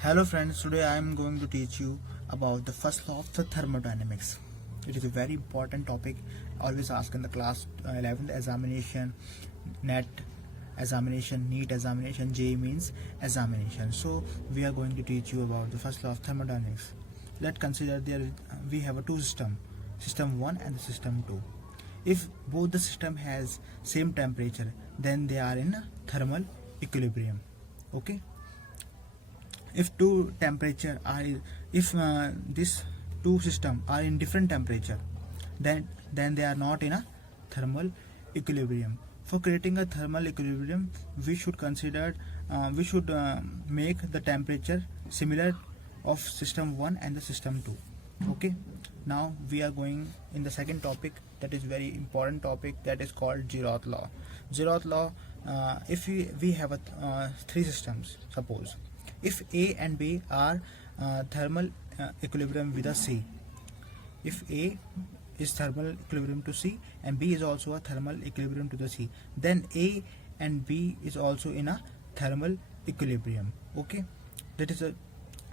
Hello friends, today I am going to teach you about the first law of the thermodynamics. It is a very important topic, always asked in the class 11th examination, NET examination, NEET examination, J means examination. So we are going to teach you about the first law of thermodynamics. Let's consider we have a two system 1 and the system 2. If both the system has same temperature, then they are in a thermal equilibrium. Okay, if two temperature are if this two system are in different temperature, then they are not in a thermal equilibrium. For creating a thermal equilibrium, we should consider make the temperature similar of system 1 and the system 2. Okay, now we are going in the second topic, that is very important topic, that is called Zeroth law. Zeroth law, if we have three systems, suppose if A and B are thermal equilibrium with a C, if A is thermal equilibrium to C and B is also a thermal equilibrium to the C, then A and B is also in a thermal equilibrium. Okay, this is a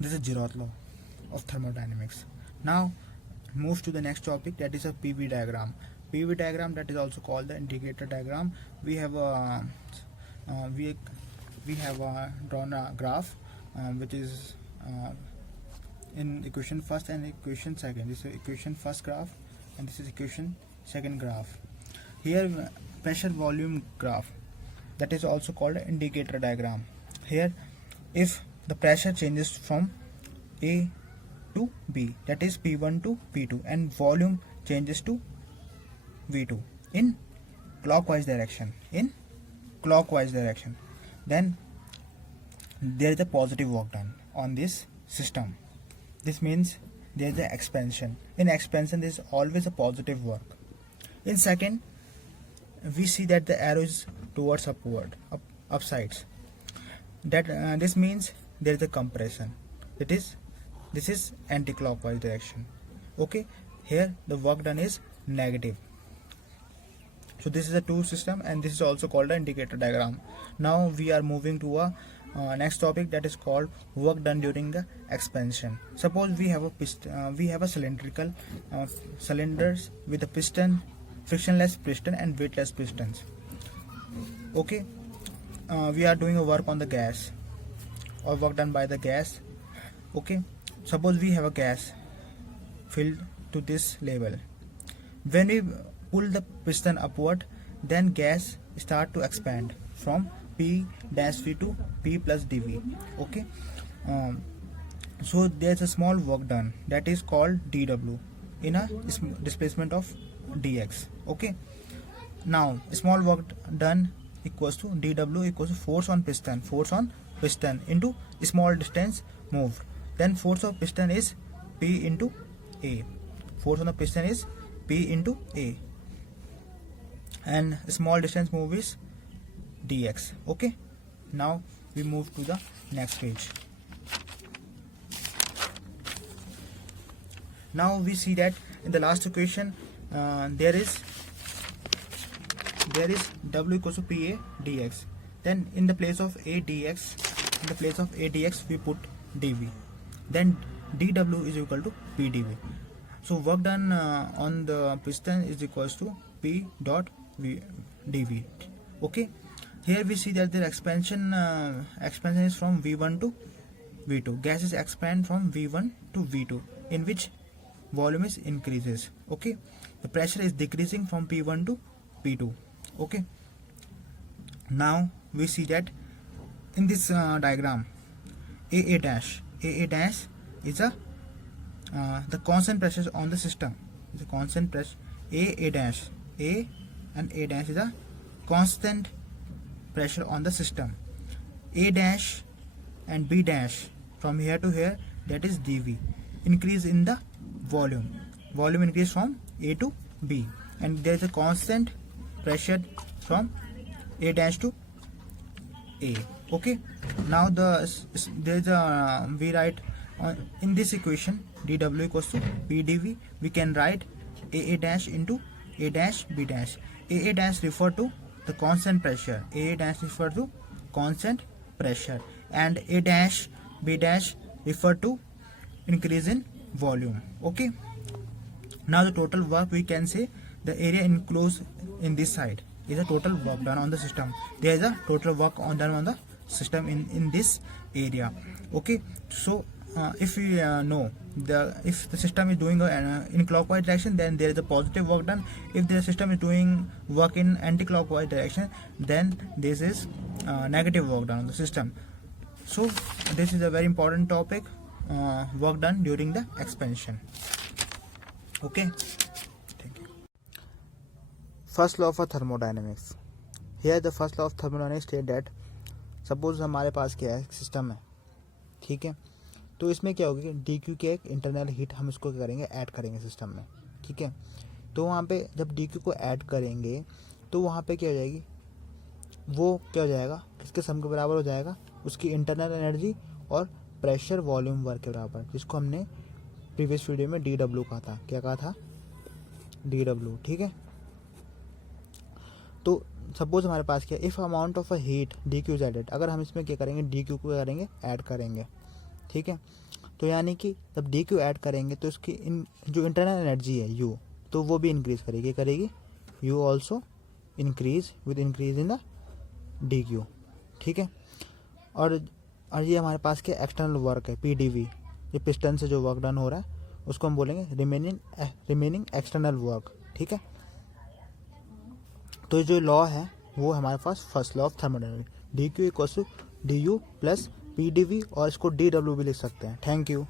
Zeroth law of thermodynamics. Now move to the next topic, that is a PV diagram. PV diagram, that is also called the indicator diagram. We have drawn a graph which is in equation first and equation second. This is equation first graph and this is equation second graph. Here pressure volume graph, that is also called indicator diagram. Here if the pressure changes from A to B, that is P1 to P2, and volume changes to V2 in clockwise direction, then there is a positive work done on this system. This means there is an expansion. In expansion there is always a positive work. In second, we see that the arrow is towards upsides. This means there is a compression. This is anti-clockwise direction. Okay, here the work done is negative. So this is a two system and this is also called an indicator diagram. Now we are moving to a next topic, that is called work done during the expansion. Suppose we have a cylindrical cylinders with a piston, frictionless piston and weightless pistons. Okay, we are doing a work on the gas or work done by the gas. Okay, suppose we have a gas filled to this level. When we pull the piston upward, then gas start to expand from P dash V to P plus dV. Okay, so there's a small work done, that is called dW in a displacement of dx. Okay, now small work done equals to dW equals to force on piston into small distance moved. Then force of piston is P into A. Force on the piston is P into A, and small distance move is dx. Okay, now we move to the next page. Now we see that in the last equation there is W equals to PA dx. Then in the place of A dx we put dV. Then dW is equal to P dV. So work done on the piston is equals to P dot dV. Okay, here we see that the expansion is from V1 to V2. Gases expand from V1 to V2, in which volume is increases. Okay, the pressure is decreasing from P1 to P2. Okay, now we see that in this diagram AA dash is the constant pressure on the system. Is a constant pressure. A dash is a constant pressure on the system. A dash and B dash from here to here, that is dV. Increase in the volume increase from A to B, and there is a constant pressure from A dash to A. Okay, now we write in this equation dW equals to P dV. We can write A dash into A dash B dash. A dash refer to the constant pressure, and A dash B dash refer to increase in volume. Okay. Now the total work, we can say the area enclosed in this side is a total work done on the system. There is a total work done on the system in this area. Okay. So if we know if the system is doing in clockwise direction, then there is a positive work done. If the system is doing work in anti-clockwise direction, then this is negative work done on the system. So this is a very important topic, work done during the expansion. Okay. Thank you. First law of thermodynamics. Here the first law of thermodynamics state that suppose हमारे पास क्या है, system है, ठीक है. तो इसमें क्या होगा कि डी क्यू के एक इंटरनल हीट हम इसको क्या करेंगे, ऐड करेंगे सिस्टम में. ठीक है. तो वहाँ पे जब डी क्यू को ऐड करेंगे तो वहाँ पे क्या हो जाएगी, वो क्या हो जाएगा, किसके सम के बराबर हो जाएगा, उसकी इंटरनल एनर्जी और प्रेशर वॉल्यूम वर्क के बराबर, जिसको हमने प्रीवियस वीडियो में डी डब्ल्यू कहा था. क्या कहा था, डी डब्ल्यू. ठीक है. तो सपोज हमारे पास क्या, if amount of a heat D Q is added, अगर हम इसमें क्या करेंगे, डी क्यू को करेंगे, ऐड करेंगे. ठीक है. तो यानी कि जब डी क्यू ऐड करेंगे तो इसकी जो इंटरनल एनर्जी है यू, तो वो भी इंक्रीज करेगी, you also increase with increase in the D Q. ठीक है. और ये हमारे पास क्या एक्सटर्नल वर्क है, पी डी वी, ये पिस्टन से जो वर्क डन हो रहा है उसको हम बोलेंगे रिमेनिंग एक्सटर्नल वर्क. ठीक है. तो जो लॉ है वो हमारे पास first law of thermodynamics, D Q equals to D U plus P D V, और इसको डी डब्ल्यू भी लिख सकते हैं. Thank you.